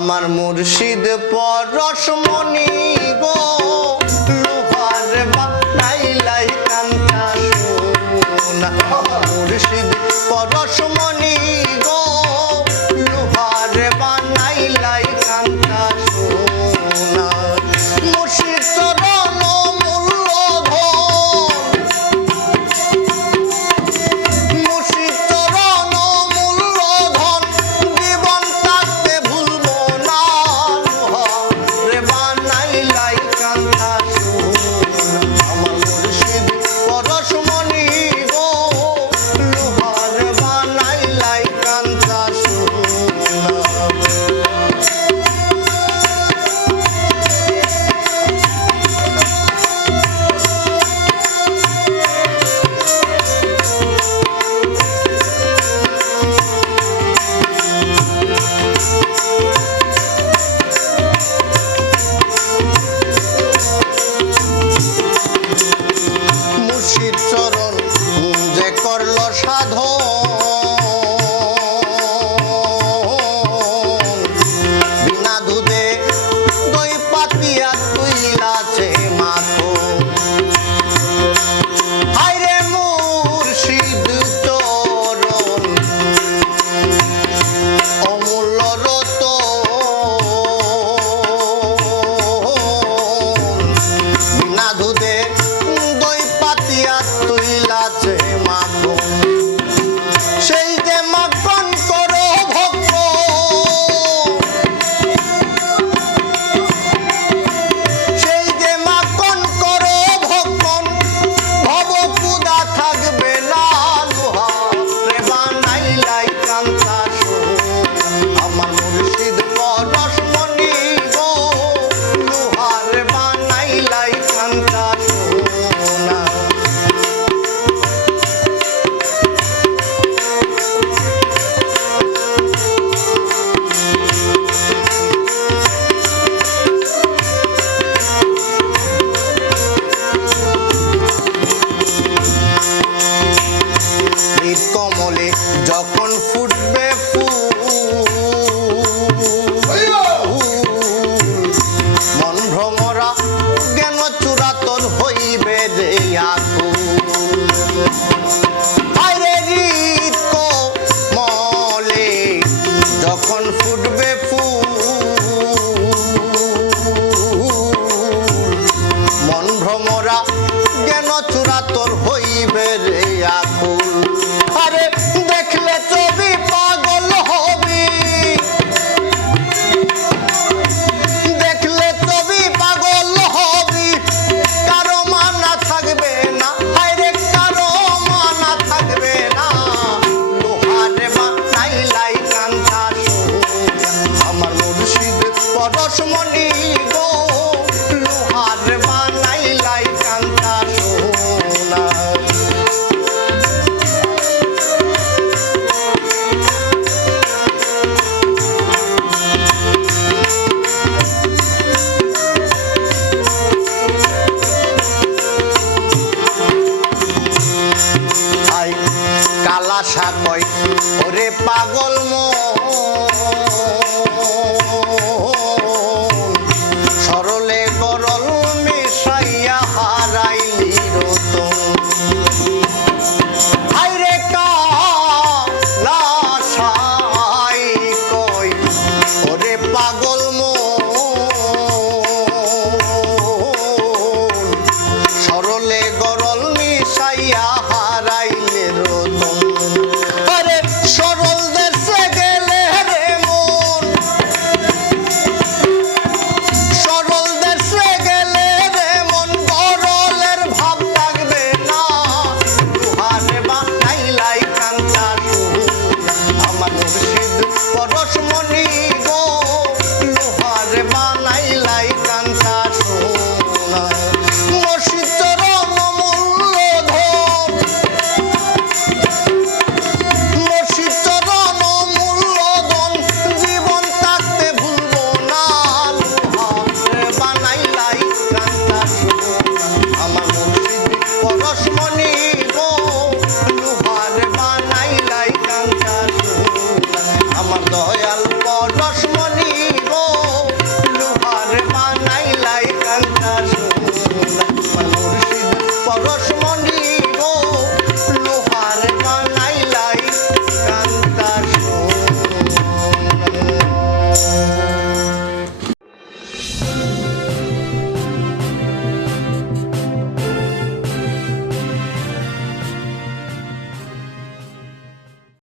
আমার মুর্শিদ পরশমণি গো লোহার বানাইলাই কান্তা সোনা আমার মুর্শিদ পরশমণি গো লোহার বানাইলাই কান্তা সোনা মুর্শিদ চরণ মূল্যধন মুর্শিদ চরণ মূল্যধন জীবন থাকতে ভুলবো না লোহার বানাইলাই কান্তা সোনা আমার মুর্শিদ পরশমণি গো লোহার বানাইলাই কান্তা সোনা মুর্শিদ চরণ যে করল সাধন বিনা দুধে দই পাতিয়া তুইলাছে মাথো হায়রে মুর্শিদ চরণ অমূল্য রতন বিনা দুধে দই পাতিয়া তুইলাছে মাখন সেই যে মাখন করো ভক্ত সেই যে মাখন করো ভক্তন ভব পুদা থাকবে না লোহারে বানাইলাই কান্তা সোনা আমার মুর্শিদ পরশমণি গো লোহারে বানাইলাই কান্তা সোনা ঈদ কমলে যখন ফুটবে ফুল মন ভ্রমরা জ্ঞান চূড়াতন হইবে রে আকুল আরে ঈদ কমলে যখন ফুটবে ফুল মন ভ্রমরা জ্ঞান চূড়াতন হইবে রে আকুল আরে দেখলে ছবি পাগল হবি দেখলে ছবি পাগল হবি কারো মানা থাকবে না আরে কারো মানা থাকবে না লোহারে বানাইলাই কান্তা সোনা আমার মুর্শিদ পরশমণি গো লোহারে বানাইলাই কান্তা সোনা আই কালা সাকয় ওরে পাগল মন